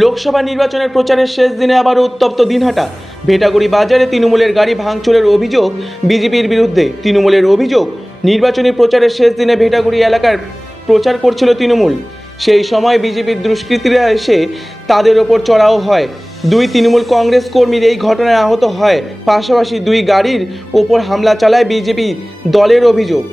লোকসভা নির্বাচনের প্রচারের শেষ দিনে আবারও উত্তপ্ত দিনহাটা। ভেটাগুড়ি বাজারে তৃণমূলের গাড়ি ভাঙচুরের অভিযোগ, বিজেপির বিরুদ্ধে তৃণমূলের অভিযোগ। নির্বাচনী প্রচারের শেষ দিনে ভেটাগুড়ি এলাকার প্রচার করছিল তৃণমূল। সেই সময় বিজেপির দুষ্কৃতীরা এসে তাদের ওপর চড়াও হয়। দুই তৃণমূল কংগ্রেস কর্মীর এই ঘটনায় আহত হয়। পাশাপাশি দুই গাড়ির ওপর হামলা চালায় বিজেপি দলের অভিযোগ।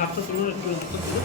হাতটা তুলুন একটু হাতটা তুলুন।